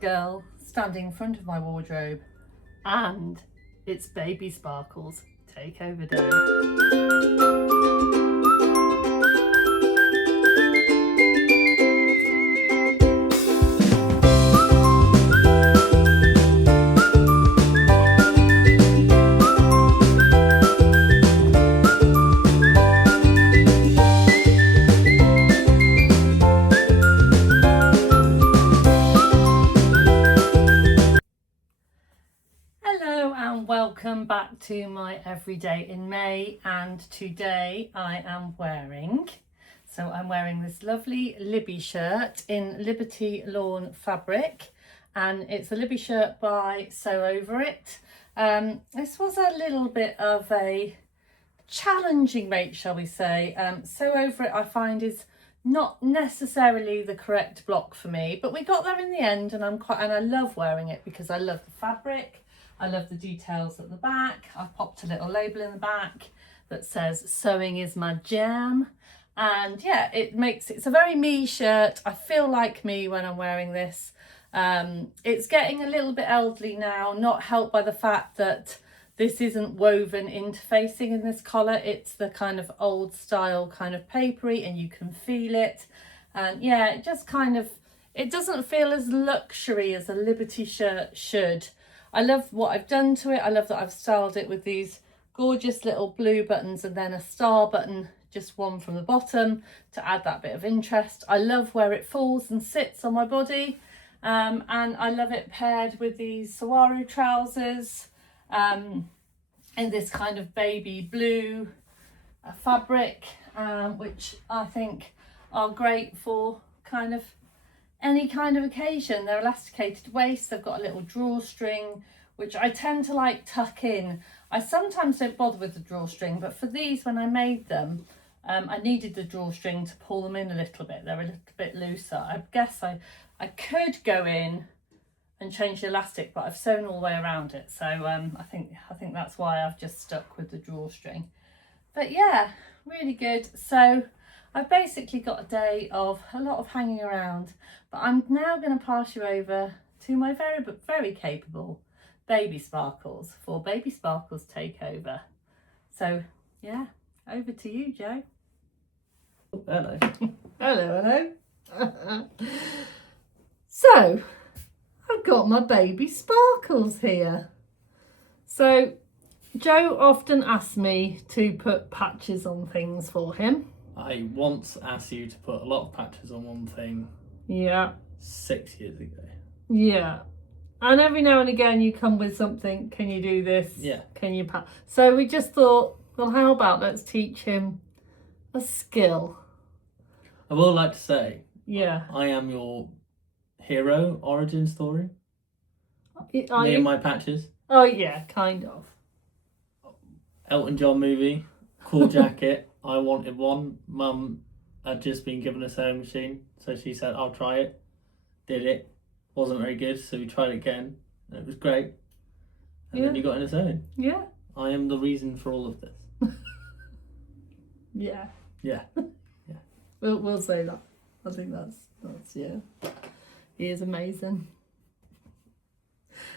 girl standing in front of my wardrobe, and it's Baby Sparkles takeover day. Welcome back to my everyday in May, and today I'm wearing this lovely Libby shirt in Liberty Lawn fabric, and it's a Libby shirt by Sew Over It. This was a little bit of a challenging make, shall we say. Sew Over It I find is not necessarily the correct block for me, but we got there in the end, and I love wearing it because I love the fabric. I love the details at the back. I've popped a little label in the back that says sewing is my jam. And yeah, it's a very me shirt. I feel like me when I'm wearing this. It's getting a little bit elderly now, not helped by the fact that this isn't woven interfacing in this collar. It's the kind of old style kind of papery, and you can feel it. And yeah, it just it doesn't feel as luxury as a Liberty shirt should. I love what I've done to it. I love that I've styled it with these gorgeous little blue buttons and then a star button, just one from the bottom to add that bit of interest. I love where it falls and sits on my body. And I love it paired with these Saguaro trousers in this kind of baby blue fabric, which I think are great for any kind of occasion. They're elasticated waist, they've got a little drawstring, which I tend to like tuck in. I sometimes don't bother with the drawstring, but for these, when I made them, I needed the drawstring to pull them in a little bit. They're a little bit looser. I guess I could go in and change the elastic, but I've sewn all the way around it. So I think that's why I've just stuck with the drawstring. But yeah, really good. So I've basically got a day of a lot of hanging around, but I'm now going to pass you over to my very capable Baby Sparkles for Baby Sparkles Takeover. So yeah, over to you, Joe. Oh, hello. hello. So I've got my Baby Sparkles here. So Joe often asks me to put patches on things for him. I once asked you to put a lot of patches on one thing. Yeah. 6 years ago. Yeah. And every now and again you come with something, can you do this? Yeah. Can you patch? So we just thought, well, how about let's teach him a skill. I would like to say, yeah, I am your hero origin story. Me you? and my patches. Oh yeah, kind of. Elton John movie, cool jacket. I wanted one. Mum had just been given a sewing machine, so she said, I'll try it. Did it. Wasn't very good, so we tried it again, and it was great. And then you got into sewing. Yeah. I am the reason for all of this. Yeah. Yeah. Yeah. We'll say that. I think that's yeah. He is amazing.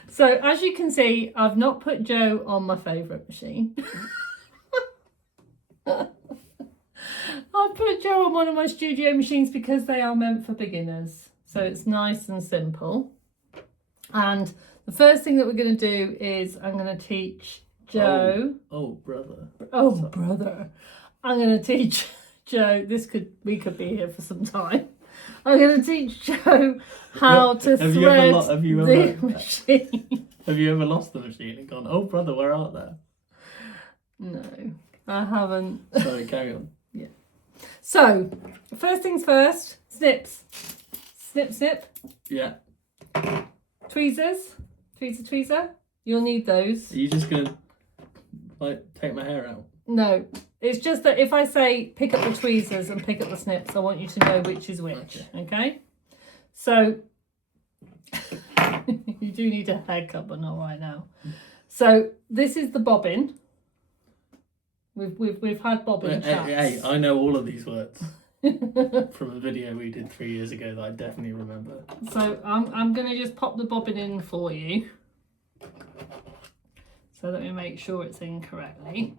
So as you can see, I've not put Joe on my favourite machine. I put Joe on one of my studio machines because they are meant for beginners. So it's nice and simple. And the first thing that we're going to do is I'm going to teach Joe. Oh brother. Oh, sorry. Brother. I'm going to teach Joe. We could be here for some time. I'm going to teach Joe how to thread the machine. Have you ever lost the machine and gone, oh brother, where art thou? No, I haven't. Sorry, carry on. Yeah. So, first things first, snips. Snip, snip. Yeah. Tweezers. Tweezer. You'll need those. Are you just going to take my hair out? No. It's just that if I say pick up the tweezers and pick up the snips, I want you to know which is which. Okay? So, you do need a haircut, but not right now. So, this is the bobbin. We've had bobbin chats. Hey, I know all of these words. from a video we did 3 years ago that I definitely remember. So I'm going to just pop the bobbin in for you. So let me make sure it's in correctly.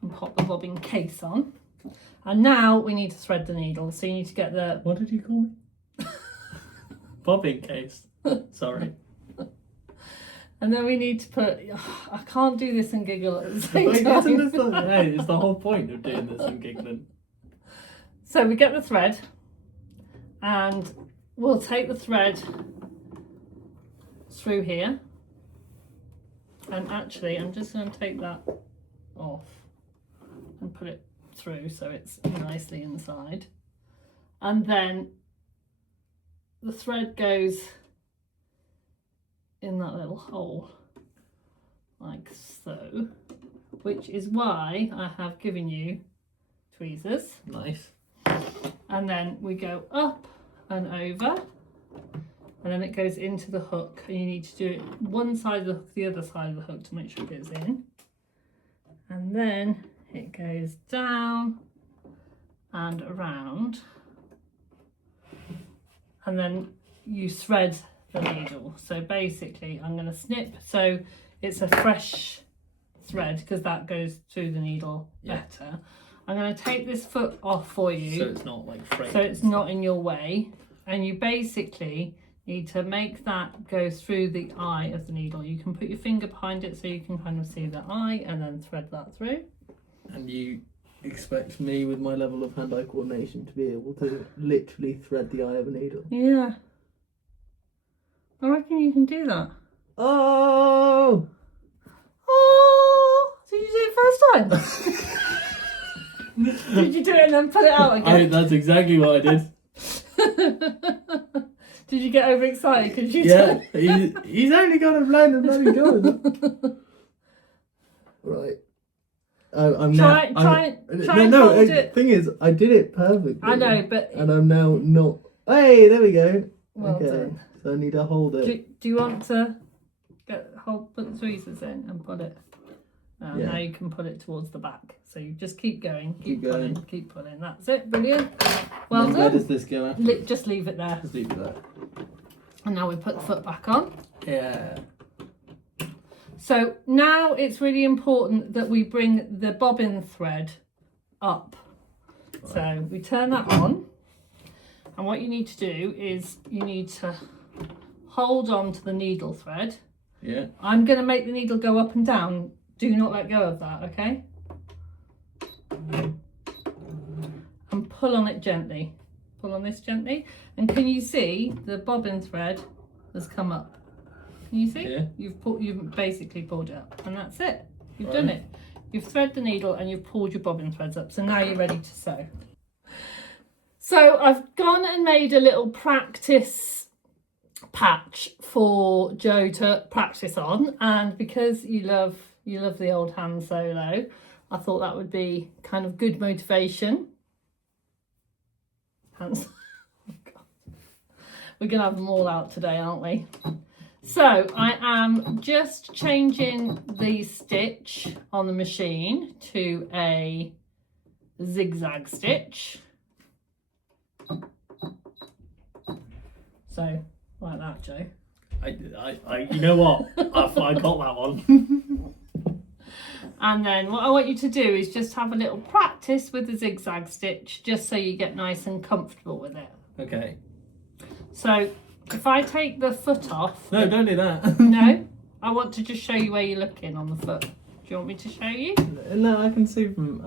And pop the bobbin case on. And now we need to thread the needle. So you need to get the... What did you call me? Bobbin case. Sorry. And then we need to put... Oh, I can't do this and giggle at the same Wait, time. hey, it's the whole point of doing this and giggling. So we get the thread and we'll take the thread through here. And actually, I'm just going to take that off and put it through so it's nicely inside. And then the thread goes in that little hole like so, which is why I have given you tweezers. Nice. And then we go up and over, and then it goes into the hook, and you need to do it one side of the hook, the other side of the hook to make sure it goes in, and then it goes down and around, and then you thread the needle. So basically I'm going to snip so it's a fresh thread because that goes through the needle better. I'm going to take this foot off for you so it's not like frayed. So it's not in your way, and you basically need to make that go through the eye of the needle. You can put your finger behind it so you can kind of see the eye and then thread that through. And you expect me with my level of hand-eye coordination to be able to literally thread the eye of a needle? Yeah. I reckon you can do that. Oh! Oh! Did you do it first time? Did you do it and then pull it out again? That's exactly what I did. Did you get overexcited because you He's only got a blind and bloody good. Right. I'm try and hold it. Thing is, I did it perfectly. I know, but... And I'm now not... Hey, there we go. Well okay. done. So I need to hold it. Do you want to put the tweezers in and put it? Now you can put it towards the back. So you just keep going, keep pulling, keep pulling. That's it. Brilliant. Well done. Where does this go after? Just leave it there. Just leave it there. And now we put the foot back on. Yeah. So now it's really important that we bring the bobbin thread up. Right. So we turn that on. And what you need to do is you need to hold on to the needle thread. Yeah. I'm going to make the needle go up and down. Do not let go of that, okay? And pull on it gently. Pull on this gently. And can you see the bobbin thread has come up? Can you see? Yeah. You've basically pulled it up, and that's it. You've done it. You've threaded the needle and you've pulled your bobbin threads up. So now you're ready to sew. So I've gone and made a little practice patch for Joe to practice on, and because you love the old hand solo, I thought that would be kind of good motivation. Hands. Oh God. We're gonna have them all out today, aren't we? So I am just changing the stitch on the machine to a zigzag stitch. So like that, Joe. I you know what? I got that one. And then what I want you to do is just have a little practice with the zigzag stitch, just so you get nice and comfortable with it. Okay. So if I take the foot off... No, don't do that. No, I want to just show you where you're looking on the foot. Do you want me to show you? No, I can see from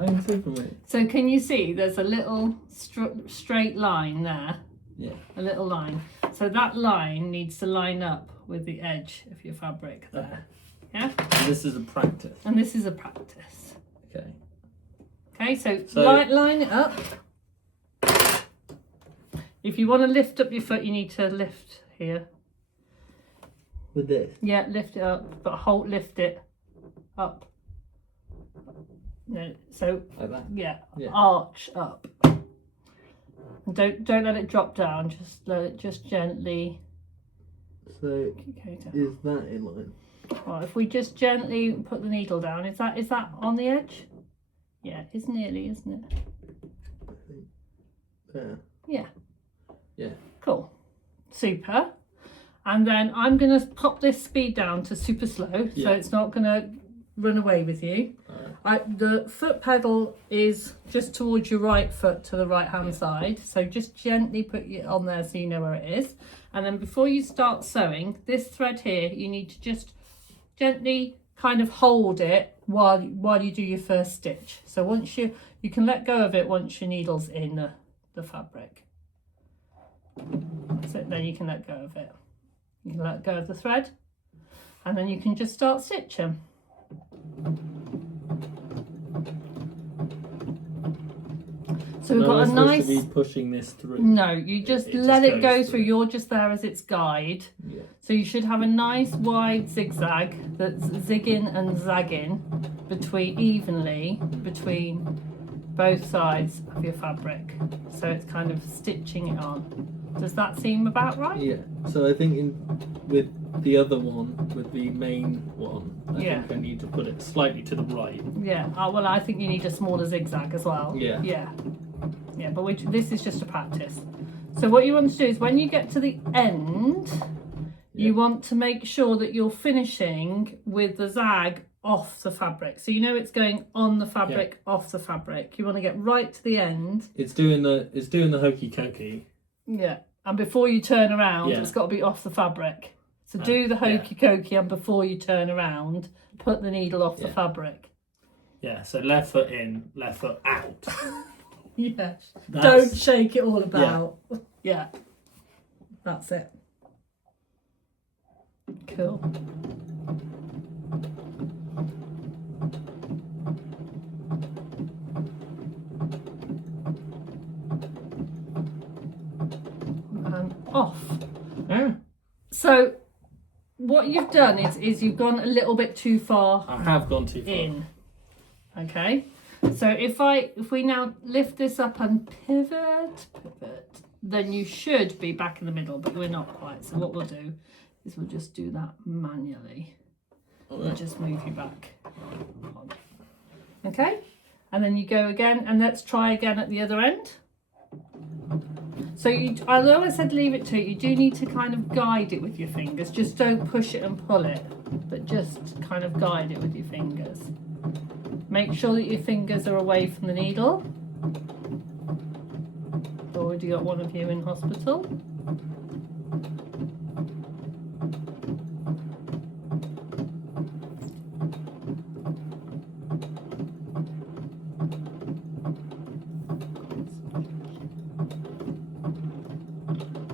it. So can you see there's a little straight line there? Yeah. A little line. So that line needs to line up with the edge of your fabric there. Okay. Yeah? And this is a practice. And this is a practice. Okay. Okay, so line it up. If you want to lift up your foot, you need to lift here. With this? Yeah, lift it up, but lift it up. No, so like that? Yeah, yeah. Arch up. Don't let it drop down. Just let it just gently. So go down. Is that in line? Well, if we just gently put the needle down, is that on the edge? Yeah, it's nearly, isn't it? There. Yeah. Yeah. Cool. Super. And then I'm going to pop this speed down to super slow, so it's not going to run away with you. The foot pedal is just towards your right foot to the right hand side, so just gently put it on there so you know where it is. And then before you start sewing, this thread here, you need to just gently kind of hold it while you do your first stitch. So once you can let go of it once your needle's in the fabric. That's it, then you can let go of it. You can let go of the thread, and then you can just start stitching. So we've got a nice. To be pushing this through. No, you just let it go through. You're just there as its guide. Yeah. So you should have a nice wide zigzag that's zigging and zagging evenly between both sides of your fabric. So it's kind of stitching it on. Does that seem about right? Yeah. So I think with the other one, with the main one, I think I need to put it slightly to the right. Yeah. Well, I think you need a smaller zigzag as well. Yeah. Yeah. Yeah, but this is just a practice. So what you want to do is when you get to the end, you want to make sure that you're finishing with the zag off the fabric. So you know it's going on the fabric, off the fabric. You want to get right to the end. It's doing the hokey cokey. Yeah. And before you turn around, it's got to be off the fabric. So do the hokey cokey, and before you turn around, put the needle off the fabric. Yeah, so left foot in, left foot out. Yeah. Don't shake it all about. Yeah. That's it. Cool. And off. Yeah. So what you've done is you've gone a little bit too far. I have gone too far. In. Okay. So if we now lift this up and pivot, then you should be back in the middle, but we're not quite. So what we'll do is we'll just do that manually. We'll just move you back. Okay. And then you go again, and let's try again at the other end. So although I said leave it to it, you do need to kind of guide it with your fingers. Just don't push it and pull it, but just kind of guide it with your fingers. Make sure that your fingers are away from the needle. Already got one of you in hospital.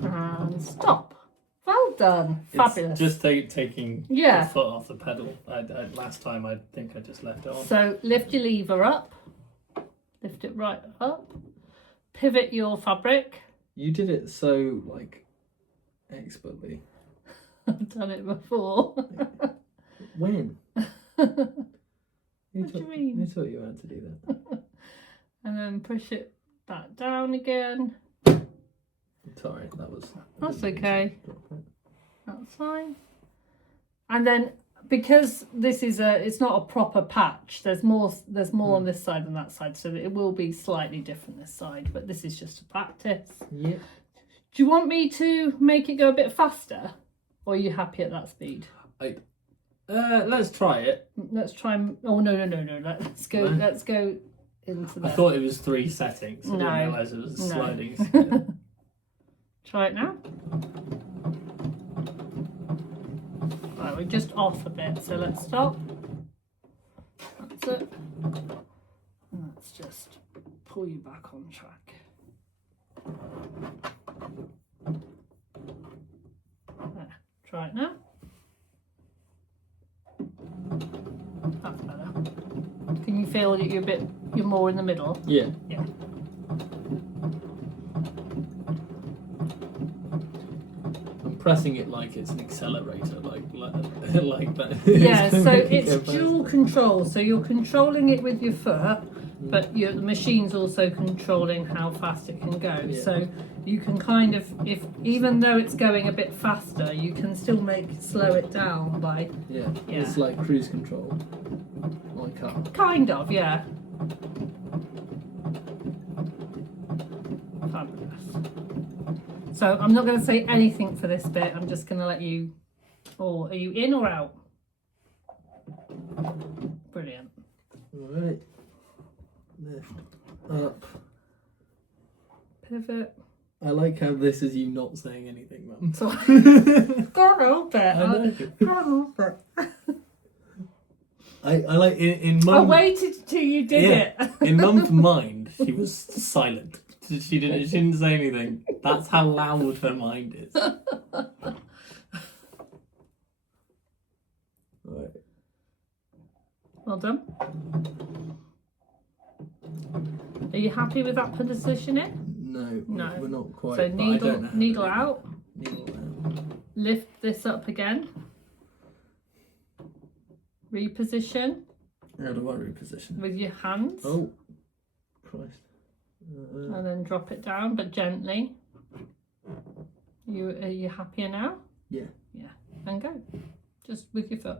And stop. Well done. Fabulous. It's just taking the foot off the pedal. Last time I think I just left it on. So lift your lever up. Lift it right up. Pivot your fabric. You did it so expertly. I've done it before. When? What do you mean? Who taught you how to do that? And then push it back down again. Sorry, that was... That's okay. That's fine. And then because this is it's not a proper patch, there's more on this side than that side, so it will be slightly different this side, but this is just a practice. Yeah. Do you want me to make it go a bit faster, or are you happy at that speed? Let's try it. Let's try. Oh no! Let's go. No. Let's go into that. I thought it was 3 settings. I didn't realise it was a sliding scale. Try it now. Right, we're just off a bit, so let's stop. That's it. And let's just pull you back on track. There, try it now. That's better. Can you feel that you're more in the middle? Yeah. Yeah. Pressing it like it's an accelerator, like that. Yeah, so it's dual control. So you're controlling it with your foot, but the machine's also controlling how fast it can go. Yeah. So you can kind of, even though it's going a bit faster, you can still slow it down by. Yeah. It's like cruise control on a car. Kind of, yeah. Fabulous. So I'm not going to say anything for this bit. I'm just going to let you, or are you in or out? Brilliant. Alright. Lift up. Pivot. I like how this is you not saying anything, Mum. So can't help it. I know. Can't help it. I like in I Mum. waited till you did it. In Mum's mind, she was silent. She didn't say anything. That's how loud her mind is. Right. Well done. Are you happy with that positioning? No, No. we're not quite. So but I don't know how to needle do it. out. Needle out. Lift this up again. Reposition How do I reposition? with your hands. Oh, Christ. And then drop it down, but gently. Are you happier now? Yeah. Yeah. And go. Just with your foot.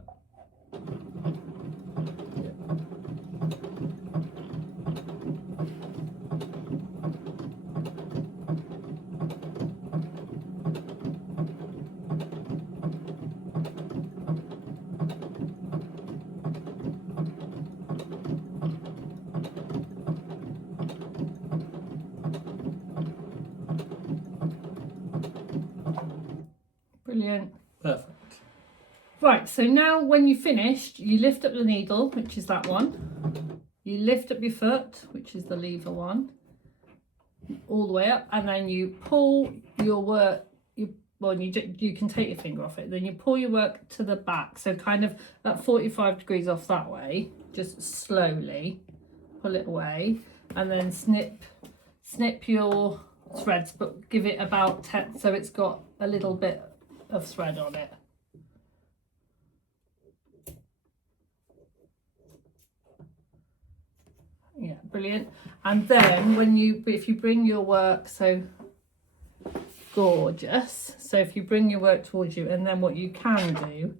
Brilliant. Perfect. Right, so now when you've finished, you lift up the needle, which is that one. You lift up your foot, which is the lever one, all the way up, and then you pull your work. You can take your finger off it. Then you pull your work to the back, so kind of at 45 degrees off that way. Just slowly pull it away, and then snip your threads, but give it about 10, so it's got a little bit of thread on it. Yeah, brilliant. And then if you bring your work, so gorgeous. So if you bring your work towards you, and then what you can do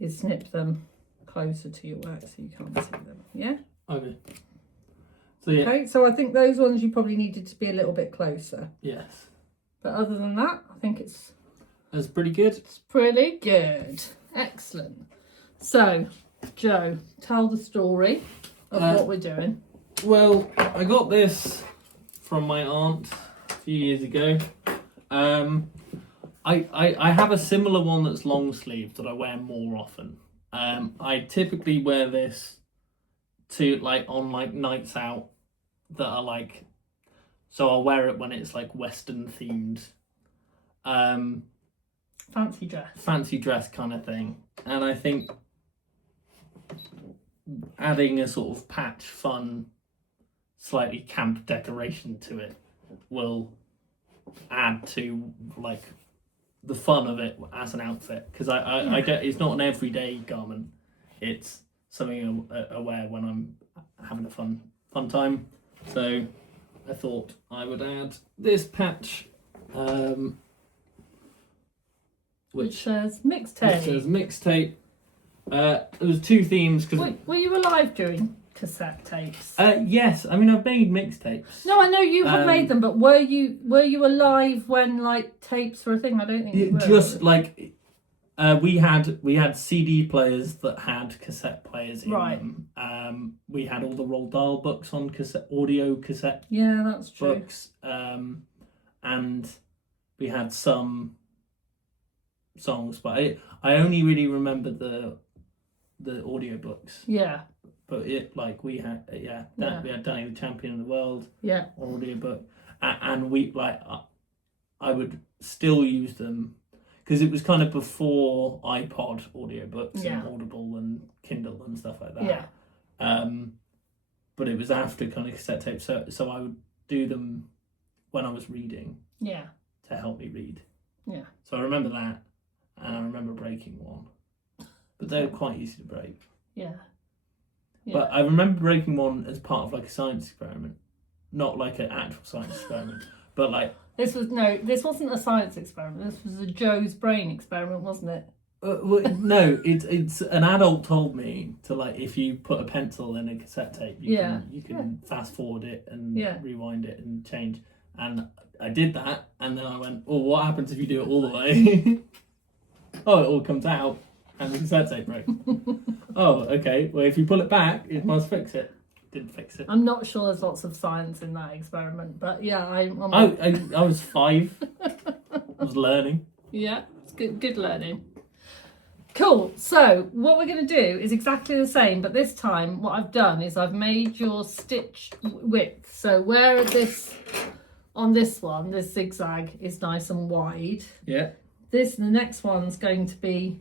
is snip them closer to your work so you can't see them. Yeah? Okay. So yeah. Okay, so I think those ones you probably needed to be a little bit closer. Yes. But other than that, I think it's That's pretty good. pretty good. Excellent. So, Joe, tell the story of what we're doing. Well, I got this from my aunt a few years ago. I have a similar one that's long sleeved that I wear more often. I typically wear this to on nights out that are so I'll wear it when it's Western themed. Fancy dress kind of thing. And I think adding a sort of patch fun, slightly camp decoration to it will add to the fun of it as an outfit, because I don't, it's not an everyday garment. It's something I wear when I'm having a fun time. So I thought I would add this patch, Which says mixtape. It says mixtape. There was two themes because. Were you alive during cassette tapes? Yes, I mean I've made mixtapes. No, I know you have made them, but were you alive when tapes were a thing? I don't think you were. Just we had CD players that had cassette players in them. We had all the Roald Dahl books on audio cassette. Yeah, that's true. Books. And we had some songs, but I only really remember the audio books. Yeah. But we had we had Danny the Champion of the World. Yeah. Audio book, and we I would still use them because it was kind of before iPod audiobooks and Audible and Kindle and stuff like that. Yeah. But it was after kind of cassette tapes, so I would do them when I was reading. Yeah. To help me read. Yeah. So I remember that, and I remember breaking one, but they were quite easy to break. Yeah. But I remember breaking one as part of a science experiment, not an actual science experiment, but this wasn't a science experiment. This was a Joe's brain experiment, wasn't it? Well, no, it's an adult told me to, like, if you put a pencil in a cassette tape, you can fast forward it and rewind it and change. And I did that, and then I went, oh, what happens if you do it all the way? Oh, it all comes out, and the cassette tape breaks. Oh, okay. Well, if you pull it back, it must fix it. Didn't fix it. I'm not sure there's lots of science in that experiment, but yeah, I was 5. I was learning. Yeah, it's good learning. Cool. So what we're going to do is exactly the same, but this time what I've done is I've made your stitch width. So where on this one, this zigzag is nice and wide. Yeah. The next one's going to be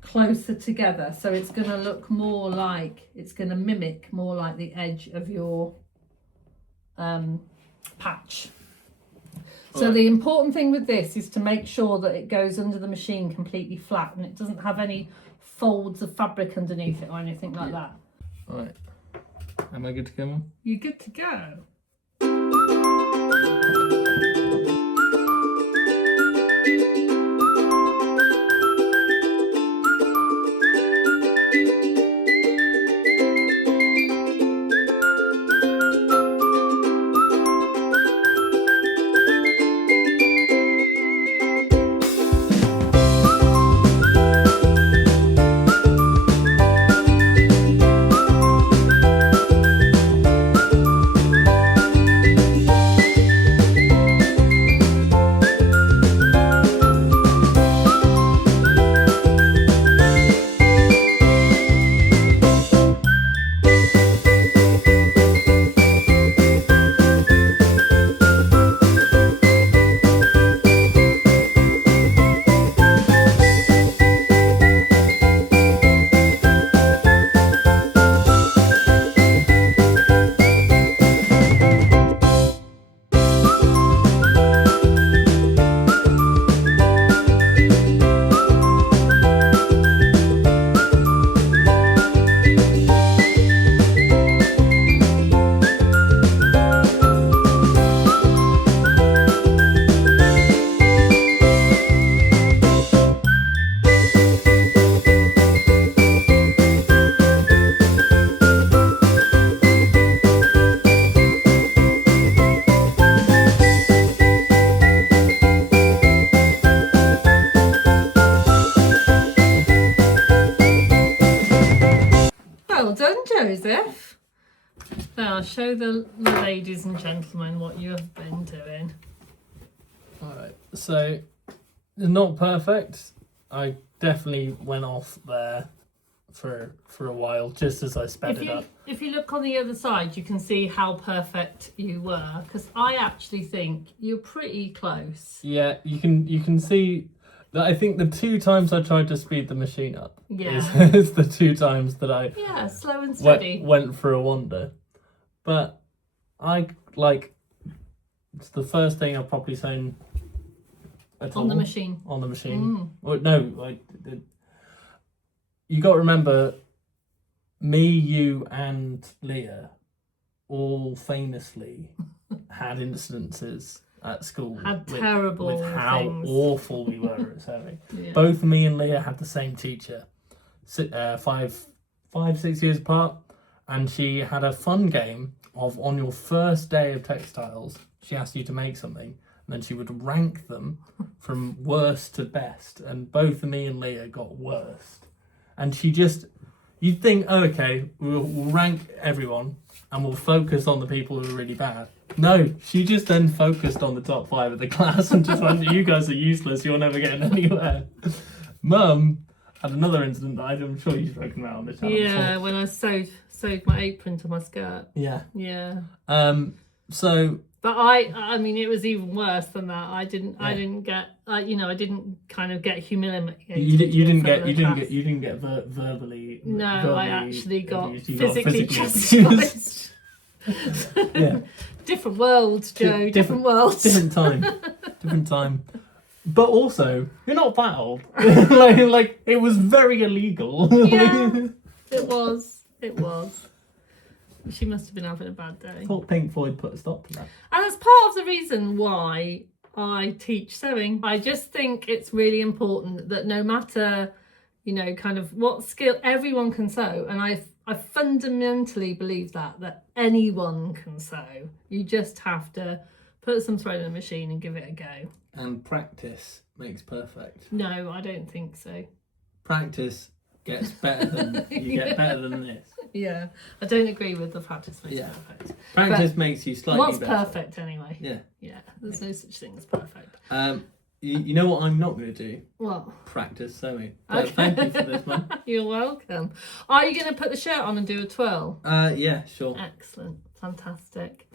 closer together. So it's going to look more like, it's going to mimic more like the edge of your patch. So the important thing with this is to make sure that it goes under the machine completely flat and it doesn't have any folds of fabric underneath it or anything like that. All right. Am I good to go, Mum? You're good to go. Joseph. Now, show the ladies and gentlemen what you have been doing. Alright, so it's not perfect. I definitely went off there for a while, just as I sped it up. If you look on the other side, you can see how perfect you were, because I actually think you're pretty close. Yeah, you can see that. I think the 2 times I tried to speed the machine up is the 2 times that I slow and steady went for a wander. But it's the first thing I've probably sewn at all. On the machine. On the machine. Well, no, you got to remember, me, you, and Leah all famously had incidences at school. Had terrible with how things. Awful we were at sewing. Both me and Leah had the same teacher, 5-6 years apart, and she had a fun game of, on your first day of textiles, she asked you to make something, and then she would rank them from worst to best, and both me and Leah got worst. And she just, you'd think, oh, okay, we'll rank everyone and we'll focus on the people who are really bad. No, she just then focused on the top 5 of the class and just went, you guys are useless, you're never getting anywhere. Mum had another incident that I'm sure you've spoken about on the channel before. When I sewed my apron to my skirt. Yeah. So... But I mean, it was even worse than that. I didn't get, I didn't kind of get humiliated. You didn't get verbally. No, I actually got abused. physically chastised. Yeah. Different world, Joe. Different world. Different time. But also, you're not that old. like it was very illegal. Yeah, it was. She must have been having a bad day. I thought Pink Floyd put a stop to that. And that's part of the reason why I teach sewing. I just think it's really important that no matter, you know, kind of what skill, everyone can sew. And I fundamentally believe that anyone can sew. You just have to put some thread in a machine and give it a go. And practice makes perfect. No, I don't think so. Practice gets better than you get better than this. Yeah, I don't agree with the practice makes perfect. Practice makes you slightly What's better. perfect anyway? Yeah. Yeah, there's no such thing as perfect. You know what I'm not going to do? What? Practice sewing. But thank you for this, Mum. You're welcome. Are you going to put the shirt on and do a twirl? Yeah, sure. Excellent. Fantastic.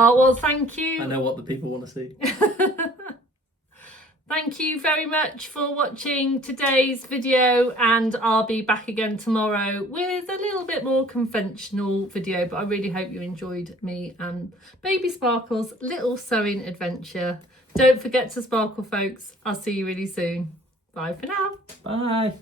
Oh, well, thank you. I know what the people want to see. Thank you very much for watching today's video, and I'll be back again tomorrow with a little bit more conventional video, but I really hope you enjoyed me and Baby Sparkle's little sewing adventure. Don't forget to sparkle, folks. I'll see you really soon. Bye for now. Bye.